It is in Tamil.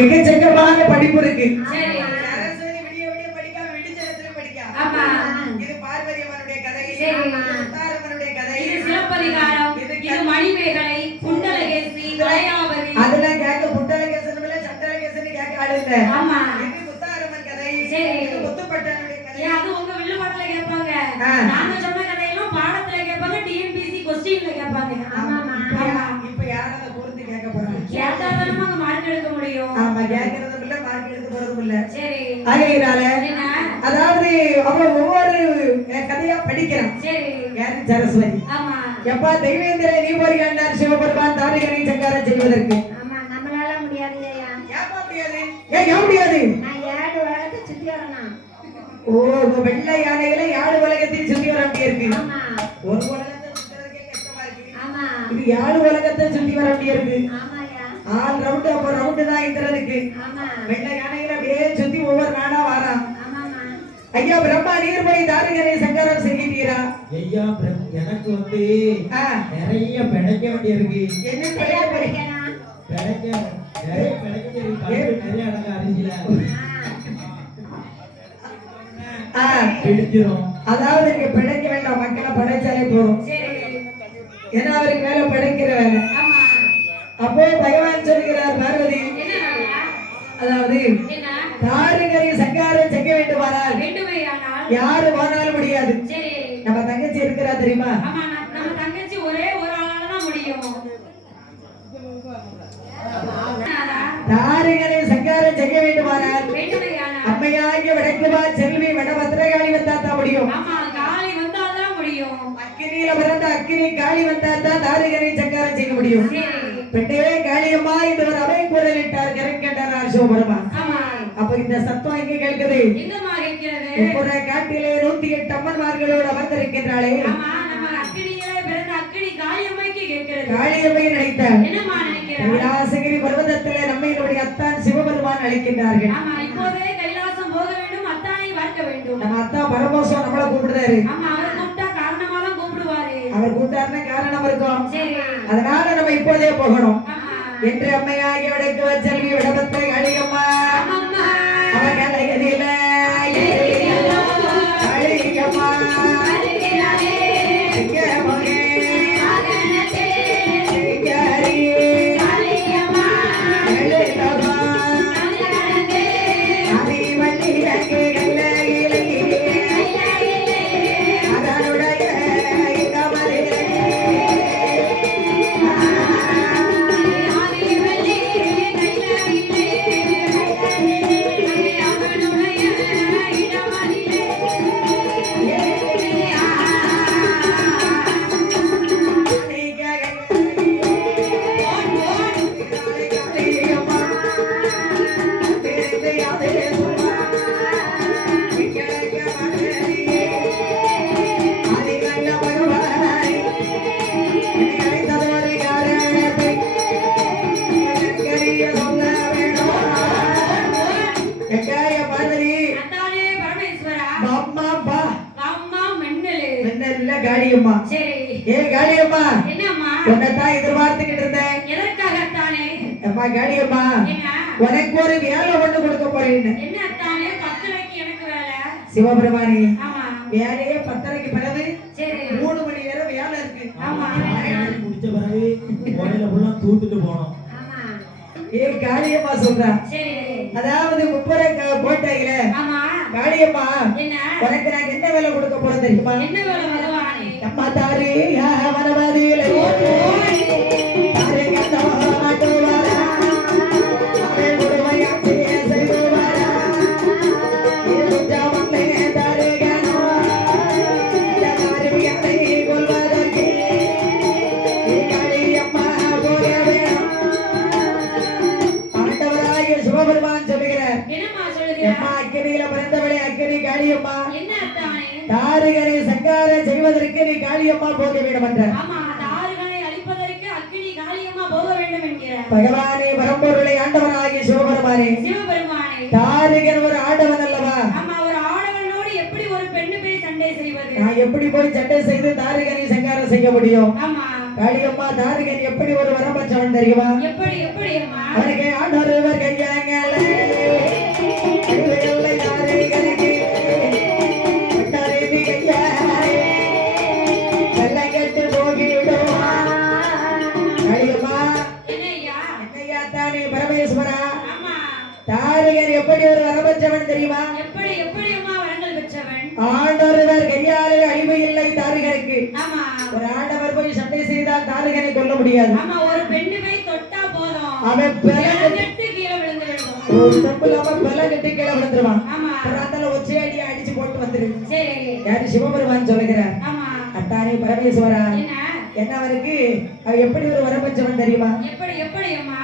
எக்கச்சக்கமான படிப்பு இருக்கு. அதாவது அவன் ஒவ்வொரு கதையா படிக்கிறான். சரஸ்வதி எப்பா தெய்வேந்திர நீ போறியாண்டார் சிவபெருமான் தாரிகனை சங்காரம் செய்வதற்கு. நம்மளால முடியாது. ஏன் முடியாது? ஓ வெள்ளை யானைகளை 7 உலகத்தையும் சுத்தி வர வேண்டியிருக்கு. ஒரு உலகத்தை சுத்துறதுக்கே கஷ்டமா இருக்கு. இது 7 உலகத்தை சுத்தி வர வேண்டியிருக்கு. ஆல் ரவுண்ட் அப்ப ரவுண்ட் தான் இன்றதுக்கு. வெள்ளை யானைகளை அப்படியே சுத்தி ஒவ்வொரு நாடா வாரான். ஐயா பிரம்மா நீர் போய் தாரிகரை சங்காரம் செய்கிறீரா? ஐயா எனக்கு வந்து நிறைய பிழைக்க வேண்டியிருக்கு. என்ன பிழைக்கணும்? நிறைய பிழைக்க நிறைய அடங்க அரிசில அதாவது நீங்க பிழைக்க வேண்டாம், மக்களை படைச்சாலே போதும். ஏன்னா அவருக்கு மேல படைக்கிற வேலை. அப்போ பகவான் சொல்கிறார் பார்வதி, அதாவது தாரிகரை சங்காரம் செய்ய வேண்டுமானால் யாரு போனாலும் முடியாது. நம்ம தங்கச்சி இருக்கிறா தெரியுமா? தாரிகரை சங்காரம் செய்ய வேண்டுமானால் அம்மையாகிய வடக்குவா செல்வி வடபத்திரகாளி வந்தாத்தா முடியும். அக்கினியில பிறந்த அக்கினி காளி வந்தாத்தான் தாரிகரை சங்காரம் செய்ய முடியும். பெண்ணே காளியம்மா என்று ஒரு அவை குரலிட்டார் கரைக்கின்றார் சிவபெருமான். அப்ப இந்த சத்தம் எங்க கேட்குது? காட்டிலே 108 அம்மன்மார்களோடு அமர்ந்திருக்கின்றாளே காளியம்மை நினைத்தார். கைலாசகிரி பர்வதத்திலே நம்மளுடைய அத்தான் சிவபெருமான் அழைக்கின்றார்கள். நம்ம அத்தா பரமோசம் நம்மள கூப்பிடுறாரு. அவர் கூப்பிட்டாருன்னா காரணம் இருக்கும். அதனால நம்ம இப்போதே போகணும் என்று அம்மையாகி வடக்கு செல்வி விடபத்தை அழியம்மா அவன் கலையதில அழியம்மா காளியம்மா. ஏ காளியம்மா, உன்னைத்தான் எதிர்பார்த்துக்கிட்டு இருந்தேன். அம்மா காளியம்மா, உனக்கு ஒரு வேலை ஒண்ணு கொடுக்க போறேன். சிவபெருமானி வேலையே 10:30க்கு பிறகு 3 மணி நேரம் வேலை இருக்கு. முடிச்ச பிறகு கோயில ஃபுல்லா தூத்துட்டு போறோம். ஏ காளியம்மா சொல்றா, அதாவது முப்பரை கோட்டையில காளியம்மா உனக்கு நான் என்ன வேலை கொடுக்க போறேன் தெரியுமா? அம்மா தாரி மனமதியில சிவபெருமான் சொல்லுகிறார். அக்கினியில பிறந்தவளே அக்கினி காளியம்மா, தாரிகரை சங்காரம் செய்வதற்கு நீ காளியம்மா போக வேண்டும் என்றார். பகவானே பரம்பொருளை ஆண்டவனாகிய சிவபெருமானே, தாரிகன் ஒரு ஆடவன் அல்லவா? நான் எப்படி போய் சண்டை செய்து தாரிகரை சங்காரம் செய்ய முடியும்? காளியம்மா தாரகன் எப்படி ஒரு வரம் பெற்றவன் தெரியுமா? எப்படி எப்படி அம்மா? அவனுக்கு ஆண்டொருவர் கையாங்கலே வெள்ளை தாரகனுக்கு தரைவி கையாலே வெள்ளை கெட்டு போகிடுமா. காளியம்மா என்னய்யா? என்னையா தானே பரமேஸ்வரா, ஆமா. தாரகன் எப்படி ஒரு வரம் பெற்றவன் தெரியுமா? எப்படி எப்படி அம்மா வரங்கள் பெற்றவன்? ஆண்டொருவர் கையாலே அழிவு இல்லை தாரகனுக்கு. ஆமா. ஒரு ஆண்டவர் போய் சண்டை செய்தால் தாரகனை கொல்ல முடியாது. ஆமா, ஒரு பெண்ணு போய் தொட்டா போதும், அவன் இறந்துட்டு கீழே விழுந்து விடுவோம். ஒரு தப்பு இல்லாம பல கட்டி கீழே விழுந்துருவான். ஆமா. அப்புறம் ஒச்சையடியை அடிச்சு போட்டு வந்துரு. சரி. யாரு? சிவபெருமான் சொல்லுகிறார். ஆமா. அத்தானே பரமேஸ்வரா, என்ன? என்ன அவருக்கு அவ எப்படி ஒரு வரம் பெற்றவன் தெரியுமா? எப்படி எப்படி அம்மா?